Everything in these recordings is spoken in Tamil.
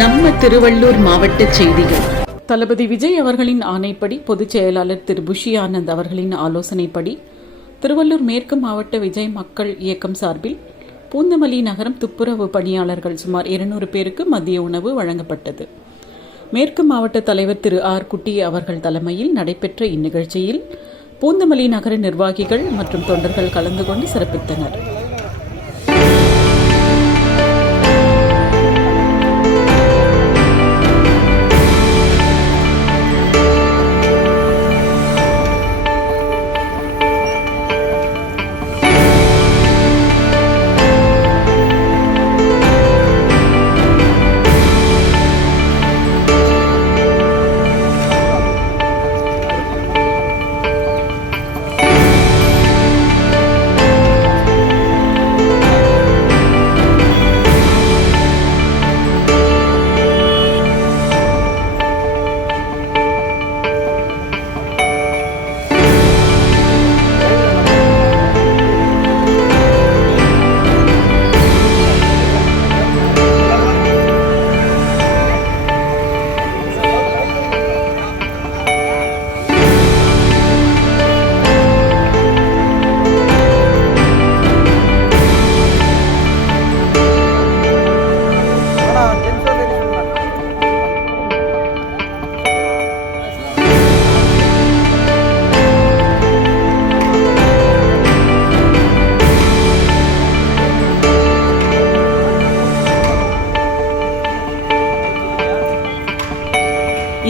நம்ம திருவள்ளூர் மாவட்ட செய்திகள். தளபதி விஜய் அவர்களின் ஆணைப்படி பொதுச் செயலாளர் திரு புஷி ஆனந்த் அவர்களின் ஆலோசனைப்படி திருவள்ளூர் மேற்கு மாவட்ட விஜய் மக்கள் இயக்கம் சார்பில் பூந்தமல்லி நகரம் துப்புரவு பணியாளர்கள் சுமார் 200 பேருக்கு மதிய உணவு வழங்கப்பட்டது. மேற்கு மாவட்ட தலைவர் திரு ஆர் குட்டி அவர்கள் தலைமையில் நடைபெற்ற இந்நிகழ்ச்சியில் பூந்தமல்லி நகர நிர்வாகிகள் மற்றும் தொண்டர்கள் கலந்து கொண்டு சிறப்பித்தனர்.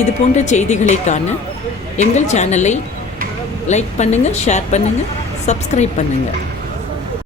இது போன்ற செய்திகளை காண எங்கள் சேனலை லைக் பண்ணுங்கள், ஷேர் பண்ணுங்கள், சப்ஸ்கிரைப் பண்ணுங்கள்.